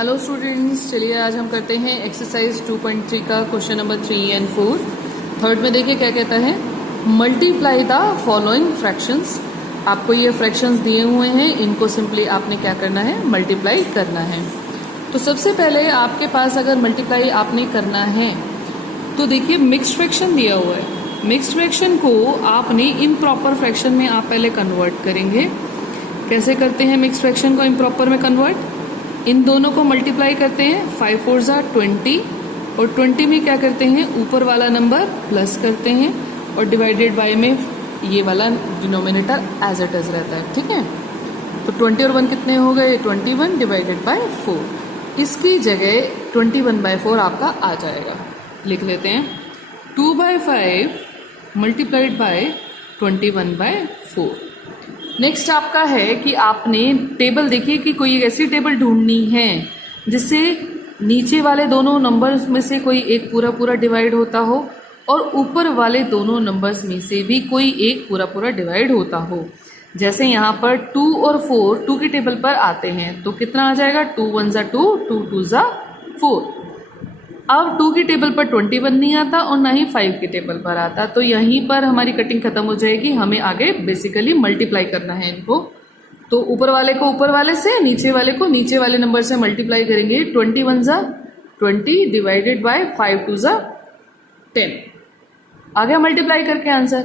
Hello students, चलिए आज हम करते हैं एक्सरसाइज 2.3 का क्वेश्चन नंबर 3 एंड 4। थर्ड में देखिए क्या कहता है, मल्टीप्लाई द फॉलोइंग फ्रैक्शंस। आपको ये फ्रैक्शंस दिए हुए हैं, इनको सिंपली आपने क्या करना है, मल्टीप्लाई करना है। तो सबसे पहले आपके पास अगर मल्टीप्लाई आपने करना है तो देखिए मिक्स्ड फ्रैक्शन दिया हुआ है। मिक्स्ड फ्रैक्शन को आपने इम्प्रॉपर फ्रैक्शन में आप पहले कन्वर्ट करेंगे। कैसे करते हैं मिक्स्ड फ्रैक्शन को इम्प्रॉपर में कन्वर्ट? इन दोनों को मल्टीप्लाई करते हैं, 5 4 जा 20 और 20 में क्या करते हैं, ऊपर वाला नंबर प्लस करते हैं और डिवाइडेड बाय में ये वाला डिनोमिनेटर एज इट इज रहता है। ठीक है, तो 20 और 1 कितने हो गए, 21 डिवाइडेड बाय 4। इसकी जगह 21/4 आपका आ जाएगा। लिख लेते हैं 2/5 मल्टीप्लाइड बाय 21/4। नेक्स्ट आपका है कि आपने टेबल देखिए कि कोई एक ऐसी टेबल ढूंढनी है जिससे नीचे वाले दोनों नंबर्स में से कोई एक पूरा पूरा डिवाइड होता हो और ऊपर वाले दोनों नंबर्स में से भी कोई एक पूरा पूरा डिवाइड होता हो। जैसे यहाँ पर 2 और 4 2 की टेबल पर आते हैं तो कितना आ जाएगा, 2 1 जा 2, 2 2 जा 4। अब 2 की टेबल पर 21 नहीं आता और ना ही 5 की टेबल पर आता, तो यहीं पर हमारी कटिंग खत्म हो जाएगी। हमें आगे बेसिकली मल्टीप्लाई करना है इनको। तो ऊपर वाले को ऊपर वाले से, नीचे वाले को नीचे वाले नंबर से मल्टीप्लाई करेंगे। 21 जा 20 डिवाइडेड बाय 5 2 जा 10। आ गया मल्टीप्लाई करके आंसर।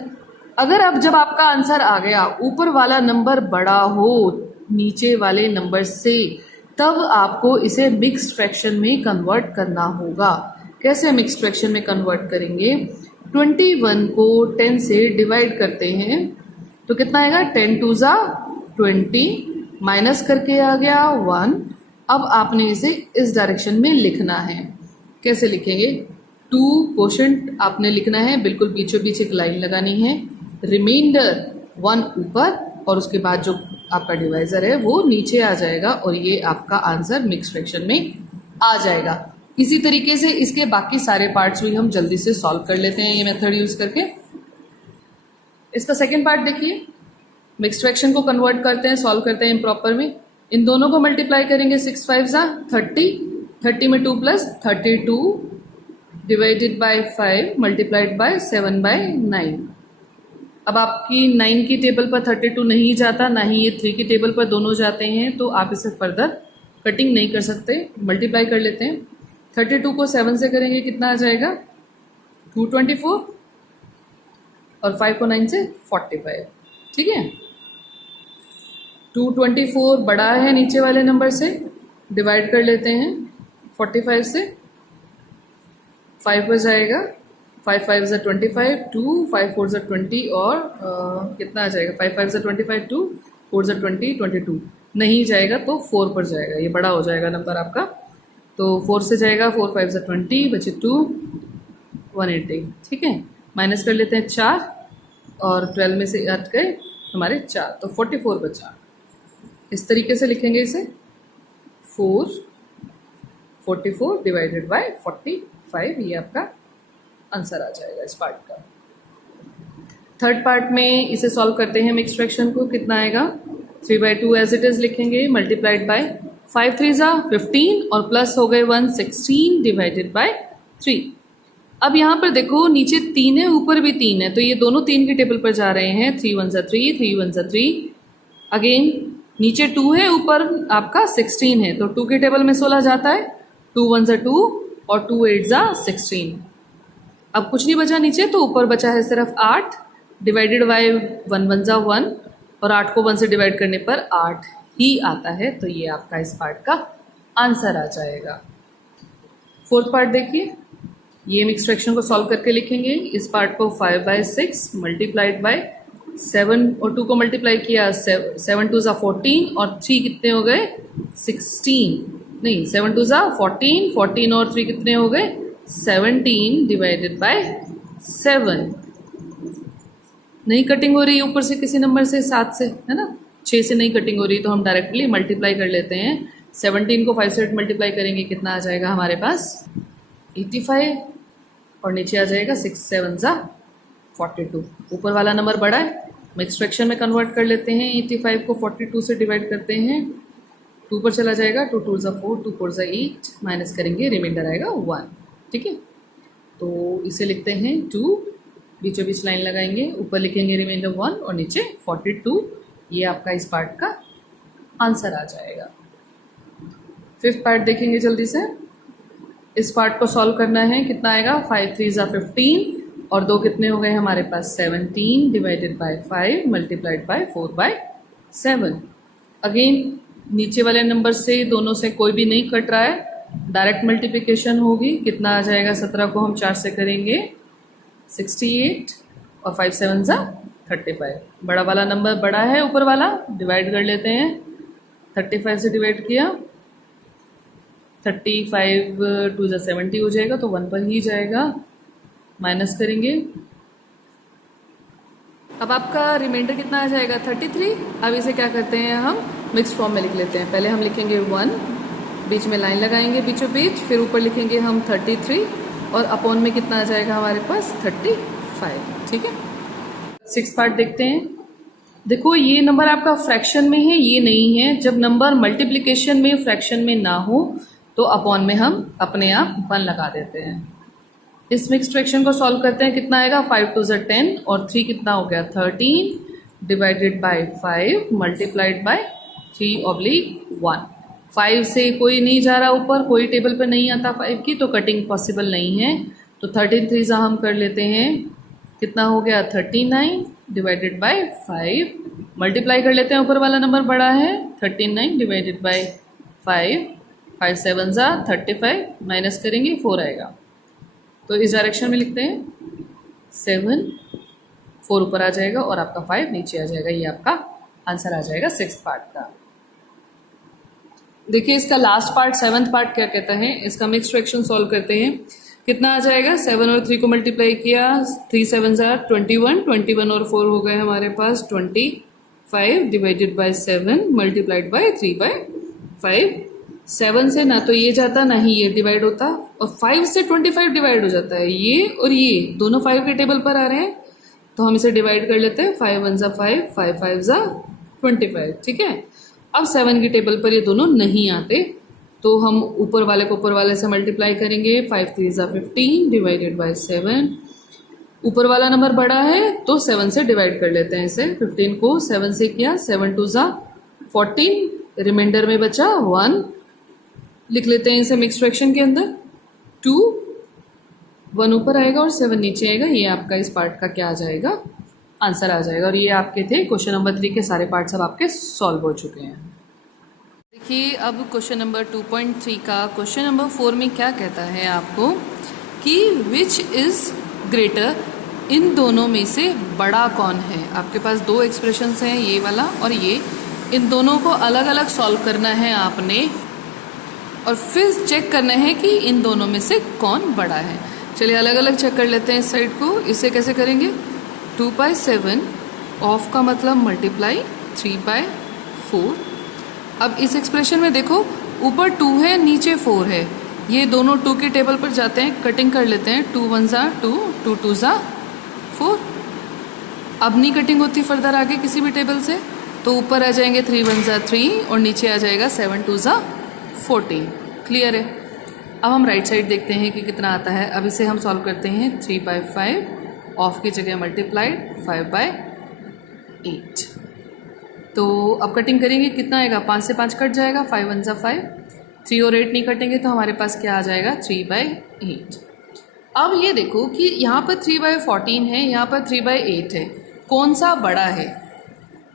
अगर अब जब आपका आंसर आ गया, ऊपर वाला नंबर बड़ा हो नीचे वाले नंबर से, तब आपको इसे मिक्स्ड फ्रैक्शन में कन्वर्ट करना होगा। कैसे मिक्स्ड फ्रैक्शन में कन्वर्ट करेंगे? 21 को 10 से डिवाइड करते हैं तो कितना आएगा, 10 2 जा 20 माइनस करके आ गया 1। अब आपने इसे इस डायरेक्शन में लिखना है। कैसे लिखेंगे? 2 क्वोशंट आपने लिखना है, बिल्कुल बीचों बीच एक लाइन लगानी है, रिमाइंडर 1 ऊपर और उसके बाद जो आपका डिवाइजर है वो नीचे आ जाएगा और ये आपका आंसर मिक्स फ्रैक्शन में आ जाएगा। इसी तरीके से इसके बाकी सारे पार्ट्स भी हम जल्दी से सॉल्व कर लेते हैं ये मेथड यूज करके। इसका सेकंड पार्ट देखिए, मिक्स फ्रैक्शन को कन्वर्ट करते हैं, सॉल्व करते हैं इम्प्रॉपर में। इन दोनों को मल्टीप्लाई करेंगे, 6 5 जा 30, 30 में 2 plus 32 divided by 5 multiplied by 7/9। अब आपकी 9 की टेबल पर 32 नहीं जाता, ना ही ये 3 की टेबल पर, दोनों जाते हैं, तो आप इसे फर्दर कटिंग नहीं कर सकते, मल्टीप्लाई कर लेते हैं। 32 को 7 से करेंगे, कितना आ जाएगा, 224 और 5 को 9 से 45। ठीक है, 224 बड़ा है नीचे वाले नंबर से, डिवाइड कर लेते हैं 45 से, 5 पर जाएगा, 5 5 जा 25, 2 5 4 जा 20 और कितना आ जाएगा, 5 5 जा 25, 2 4 जा 20, 22 नहीं जाएगा तो 4 पर जाएगा, ये बड़ा हो जाएगा नंबर आपका। तो 4 से जाएगा, 4 5 जा 20 बचे 2 180। ठीक है, माइनस कर लेते हैं 4 और 12 में से हट गए हमारे 4, तो 44 बचा। इस तरीके से लिखेंगे इसे, 44 डिवाइडेड बाय 45, ये आपका आंसर आ जाएगा इस पार्ट का। थर्ड पार्ट में इसे सॉल्व करते हैं मिक्स्ड फ्रैक्शन को, कितना आएगा, 3/2 एज इट इज लिखेंगे, मल्टीप्लाइड बाय 5 3 जा 15 और प्लस हो गए 1 16 डिवाइडेड बाय 3। अब यहाँ पर देखो नीचे 3 है, ऊपर भी 3 है, तो ये दोनों 3 की टेबल पर जा रहे हैं। 3 1 जा 3, 3 1 जा 3, अगेन नीचे 2 है, ऊपर आपका 16 है, तो 2 की टेबल में 16 जाता है, 2 1 जा 2 और 2 8 जा 16। अब कुछ नहीं बचा नीचे, तो ऊपर बचा है सिर्फ 8 डिवाइडेड बाय 1 1 जा 1 और 8 को 1 से डिवाइड करने पर 8 ही आता है, तो ये आपका इस पार्ट का आंसर आ जाएगा। फोर्थ पार्ट देखिए, ये मिक्स फ्रैक्शन को सॉल्व करके लिखेंगे। इस पार्ट को 5/6 मल्टीप्लाइड बाय 7 और 2 को मल्टीप्लाई किया, 7 2 जा 14 और 3 कितने हो गए, 16 नहीं, 7 2 जा 14, 14 और 3 कितने हो गए, 17 डिवाइडेड बाय 7। नहीं कटिंग हो रही ऊपर से किसी नंबर से, 7 से है ना, 6 से नहीं कटिंग हो रही, तो हम डायरेक्टली मल्टीप्लाई कर लेते हैं। 17 को 5 से मल्टीप्लाई करेंगे, कितना आ जाएगा हमारे पास, 85 और नीचे आ जाएगा 6 7 जा 42। ऊपर वाला नंबर बड़ा है, मिक्स फ्रैक्शन में कन्वर्ट कर लेते हैं। 85 को 42 से डिवाइड करते हैं 2 पर चला जाएगा, 2 2 ज़ा 4, 2 4 ज़ा 8, माइनस करेंगे रिमाइंडर आएगा 1। ठीक है, तो इसे लिखते हैं 2, बीचों बीच लाइन लगाएंगे, ऊपर लिखेंगे रिमाइंडर 1 और नीचे 42। ये आपका इस पार्ट का आंसर आ जाएगा। फिफ्थ पार्ट देखेंगे जल्दी से। इस पार्ट को सॉल्व करना है, कितना आएगा 5 3 ज़ा 15 और 2 कितने हो गए हमारे पास 17 divided by 5 multiplied by 4/7। Again नीचे वाले नंबर से दोनों से कोई भी नहीं कट रहा है, डायरेक्ट मल्टीप्लिकेशन होगी। कितना आ जाएगा, 17 को हम 4 से करेंगे 68 और 5 7 ज़ा 35। बड़ा वाला नंबर बड़ा है, ऊपर वाला डिवाइड कर लेते हैं। 35 से डिवाइड किया, 35 2 ज़ा 70 हो जाएगा, तो 1 पर ही जाएगा, माइनस करेंगे। अब आपका रिमाइंडर कितना आ जाएगा 33। अब इसे क्या करते हैं, हम मिक्स फॉर्म में लिख लेते हैं। पहले हम लिखेंगे 1, बीच में लाइन लगाएंगे बीचों बीच, फिर ऊपर लिखेंगे हम 33 और अपॉन में कितना आ जाएगा हमारे पास 35। ठीक है, 6 पार्ट देखते हैं। देखो ये नंबर आपका फ्रैक्शन में है, ये नहीं है। जब नंबर मल्टीप्लिकेशन में फ्रैक्शन में ना हो तो अपॉन में हम अपने आप 1 लगा देते हैं। इस मिक्स्ड फ्रैक्शन को सॉल्व करते हैं, कितना आएगा 5 2 ज़ा 10 और 3 कितना हो गया 13 डिवाइडेड बाय 5 मल्टीप्लाइड बाय 3/1। 5 से कोई नहीं जा रहा ऊपर, कोई टेबल पर नहीं आता 5 की, तो कटिंग पॉसिबल नहीं है। तो 13 3 ज़ा हम कर लेते हैं, कितना हो गया 39 डिवाइडेड बाय 5 मल्टीप्लाई कर लेते हैं, ऊपर वाला नंबर बड़ा है 39 डिवाइडेड बाय 5 5 7 ज़ा 35, माइनस करेंगे 4 आएगा। तो इस डायरेक्शन में लिखते हैं 7, 4 ऊपर आ जाएगा और आपका 5 नीचे आ जाएगा। ये आपका आंसर आ जाएगा 6th पार्ट का। देखिए इसका लास्ट पार्ट 7th पार्ट क्या कहता है, इसका मिक्स्ड फ्रैक्शन सॉल्व करते हैं। कितना आ जाएगा, 7 और 3 को मल्टीप्लाई किया, 3 7 ज़ा 21, 21 और 4 हो गए हमारे पास 25 डिवाइडेड बाय 7 मल्टीप्लाइड बाय 3/5। 7 से ना तो ये जाता ना ही ये डिवाइड होता, और 5 से 25 डिवाइड हो जाता है। ये और ये दोनों 5 के टेबल पर आ रहे हैं, तो हम इसे डिवाइड कर लेते हैं। 5 1 ज़ा 5, 5 5 ज़ा 25। ठीक है, अब 7 की टेबल पर ये दोनों नहीं आते, तो हम ऊपर वाले को ऊपर वाले से मल्टीप्लाई करेंगे। 5 3 ज़ा 15 डिवाइडेड बाय 7। ऊपर वाला नंबर बड़ा है तो 7 से डिवाइड कर लेते हैं इसे। 15 को 7 से किया, 7 2 ज़ा 14, रिमाइंडर में बचा 1। लिख लेते हैं इसे मिक्स्ड फ्रैक्शन के अंदर। 2 1 ऊपर आएगा और 7 नीचे आएगा। ये आपका इस पार्ट का क्या आ जाएगा, आंसर आ जाएगा। और ये आपके थे क्वेश्चन नंबर 3 के सारे पार्ट्स अब आपके सॉल्व हो चुके हैं। देखिए अब क्वेश्चन नंबर 2.3 का क्वेश्चन नंबर 4 में क्या कहता है आपको कि विच इज़ ग्रेटर, इन दोनों में से बड़ा कौन है। आपके पास 2 एक्सप्रेशंस हैं, ये वाला और ये। इन दोनों को अलग अलग सॉल्व करना है आपने और फिर चेक करना है कि इन दोनों में से कौन बड़ा है। चलिए अलग अलग चेक कर लेते हैं इस साइड को। इसे कैसे करेंगे, 2/7 ऑफ का मतलब मल्टीप्लाई 3/4। अब इस एक्सप्रेशन में देखो ऊपर 2 है नीचे 4 है, ये दोनों 2 के टेबल पर जाते हैं, कटिंग कर लेते हैं। 2 1 ज़ा 2, 2 2 ज़ा 4। अब नहीं कटिंग होती फर्दर आगे किसी भी टेबल से, तो ऊपर आ जाएंगे 3 1 ज़ा 3 और नीचे आ जाएगा 7 2 ज़ा 14। क्लियर है। अब हम राइट साइड देखते हैं कि कितना आता है। अब इसे हम सॉल्व करते हैं। 3/5 ऑफ की जगह मल्टीप्लाइड 5/8। तो अब कटिंग करेंगे, कितना आएगा, 5 से 5 कट जाएगा, 5 1 ज़ा 5। 3 और 8 नहीं कटेंगे तो हमारे पास क्या आ जाएगा 3/8। अब ये देखो कि यहाँ पर 3/14 है, यहाँ पर 3/8 है, कौन सा बड़ा है।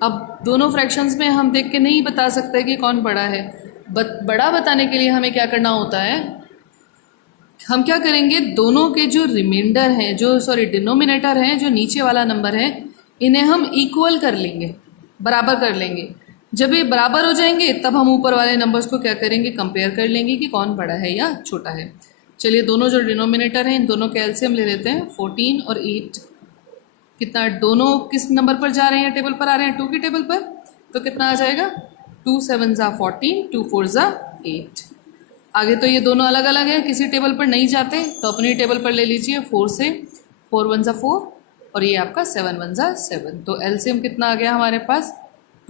अब दोनों फ्रैक्शंस में हम देख के नहीं बता सकते कि कौन बड़ा है। बड़ा बताने के लिए हमें क्या करना होता है, हम क्या करेंगे, दोनों के जो रिमाइंडर हैं, डिनोमिनेटर हैं, जो नीचे वाला नंबर है, इन्हें हम इक्वल कर लेंगे, बराबर कर लेंगे। जब ये बराबर हो जाएंगे तब हम ऊपर वाले नंबर्स को क्या करेंगे, कंपेयर कर लेंगे कि कौन बड़ा है या छोटा है। चलिए दोनों जो डिनोमिनेटर हैं इन दोनों के एलसीएम ले लेते हैं। 14 और 8 कितना, दोनों किस नंबर पर जा रहे हैं, टेबल पर आ रहे हैं 2 की टेबल पर, तो कितना आ जाएगा 2 7 ज़ा 14, 2 4 ज़ा 8। आगे तो ये दोनों अलग अलग है, किसी टेबल पर नहीं जाते, तो अपनी टेबल पर ले लीजिए। 4 से 4 1 ज़ा 4 और ये आपका 7 1 ज़ा 7। तो एलसीएम कितना आ गया हमारे पास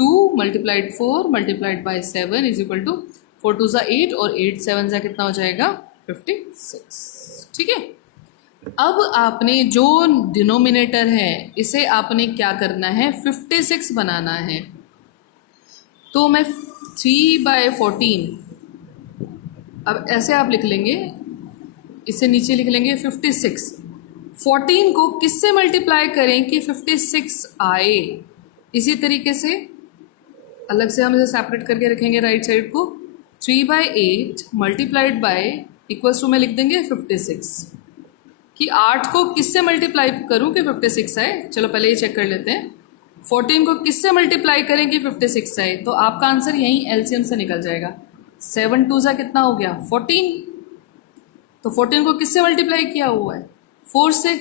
2 multiplied 4 multiplied by 7 is equal to 4 2 ज़ा 8 और 8 7 ज़ा कितना हो जाएगा 56। ठीक है, अब आपने जो डिनोमिनेटर है इसे आपने क्या करना है 56 बनाना है। तो मैं 3/14 अब ऐसे आप लिख लेंगे, इसे नीचे लिख लेंगे 56। 14 को किससे मल्टीप्लाई करें कि 56 आए, इसी तरीके से अलग से हम इसे सेपरेट करके रखेंगे राइट साइड को। 3/8 मल्टीप्लाइड बाय इक्वल्स टू में लिख देंगे 56 कि 8 को किससे मल्टीप्लाई करूं कि 56 आए। चलो पहले ये चेक कर लेते हैं, 14 को किससे मल्टीप्लाई करें कि 56 आए, तो आपका आंसर यहीं एलसीएम से निकल जाएगा। 7 2 ज़ा कितना हो गया 14, तो 14 को किससे मल्टीप्लाई किया हुआ है 4 से,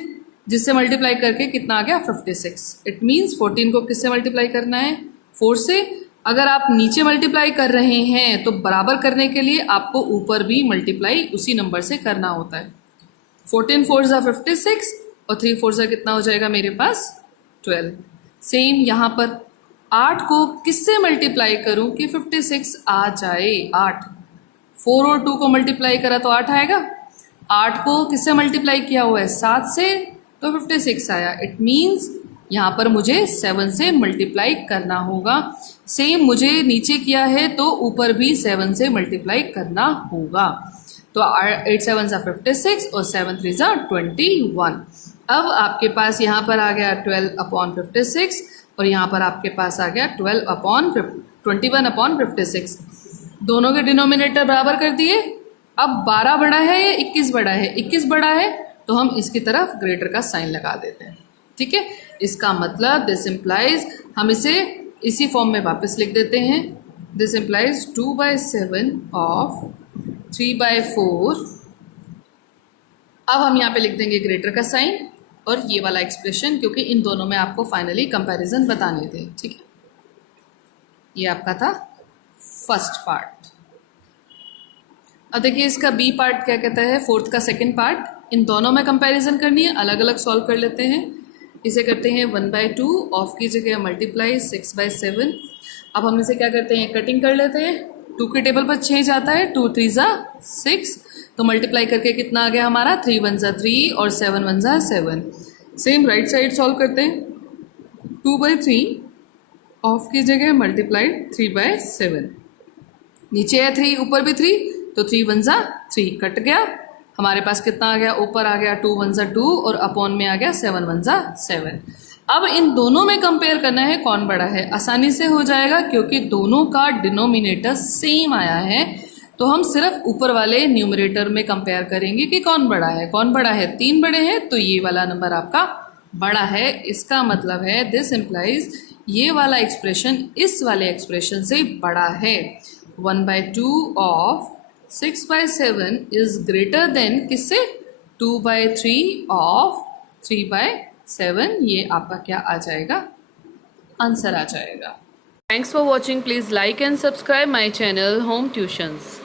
जिससे मल्टीप्लाई करके कितना आ गया 56। इट मीन्स 14 को किससे मल्टीप्लाई करना है 4 से। अगर आप नीचे मल्टीप्लाई कर रहे हैं तो बराबर करने के लिए आपको ऊपर भी मल्टीप्लाई उसी नंबर से करना होता है। 14 4 ज़ा 56 और 3 4 ज़ा कितना हो जाएगा मेरे पास 12। सेम यहाँ पर 8 को किससे मल्टीप्लाई करूँ कि 56 आ जाए 8, 4 और 2 को मल्टीप्लाई करा तो 8 आएगा। 8 को किससे मल्टीप्लाई किया हुआ है 7 से, तो 56 आया। इट मीन्स यहाँ पर मुझे 7 से मल्टीप्लाई करना होगा। सेम मुझे नीचे किया है तो ऊपर भी 7 से मल्टीप्लाई करना होगा। तो 8 7 ज़ा 56 और 7 3 ज़ा 21। अब आपके पास यहाँ पर आ गया 12/56 और यहाँ पर आपके पास आ गया 21/56। दोनों के डिनोमिनेटर बराबर कर दिए। अब 12 बड़ा है या 21 बड़ा है, 21 बड़ा है तो हम इसकी तरफ ग्रेटर का साइन लगा देते हैं। ठीक है, इसका मतलब दिस इम्प्लाइज, हम इसे इसी फॉर्म में वापस लिख देते हैं। This implies 2/7 of 3/4। अब हम यहाँ पे लिख देंगे ग्रेटर का साइन और ये वाला एक्सप्रेशन, क्योंकि इन दोनों में आपको फाइनली कंपैरिजन बताने थे। ठीक है, ये आपका था फर्स्ट पार्ट। अब देखिए इसका बी पार्ट क्या कहता है, फोर्थ का सेकंड पार्ट। इन दोनों में कंपैरिजन करनी है, अलग अलग सॉल्व कर लेते हैं। इसे करते हैं 1/2 ऑफ की जगह मल्टीप्लाई 6/7। अब हम इसे क्या करते हैं कटिंग कर लेते हैं। 2 के टेबल पर 6 जाता है, 2 3 ज़ा 6, तो मल्टीप्लाई करके कितना आ गया हमारा 3 1 ज़ा 3 और 7 1 ज़ा 7। सेम राइट साइड सॉल्व करते हैं। 2/3 ऑफ की जगह मल्टीप्लाइड 3/7। नीचे है 3, ऊपर भी 3, तो 3 1 ज़ा 3 कट गया। हमारे पास कितना आ गया, ऊपर आ गया 2 1 ज़ा 2 और अपॉन में आ गया 7 1 ज़ा 7। अब इन दोनों में कंपेयर करना है कौन बड़ा है। आसानी से हो जाएगा क्योंकि दोनों का डिनोमिनेटर सेम आया है, तो हम सिर्फ ऊपर वाले न्यूमरेटर में कंपेयर करेंगे कि कौन बड़ा है। कौन बड़ा है, 3 बड़े हैं, तो ये वाला नंबर आपका बड़ा है। इसका मतलब है दिस इम्प्लाइज ये वाला एक्सप्रेशन इस वाले एक्सप्रेशन से बड़ा है। 1/2 ऑफ 6/7 इज ग्रेटर देन किससे 2/3 ऑफ 3/7। ये आपका क्या आ जाएगा, आंसर आ जाएगा। Thanks for watching. Please like and subscribe my channel home tuitions.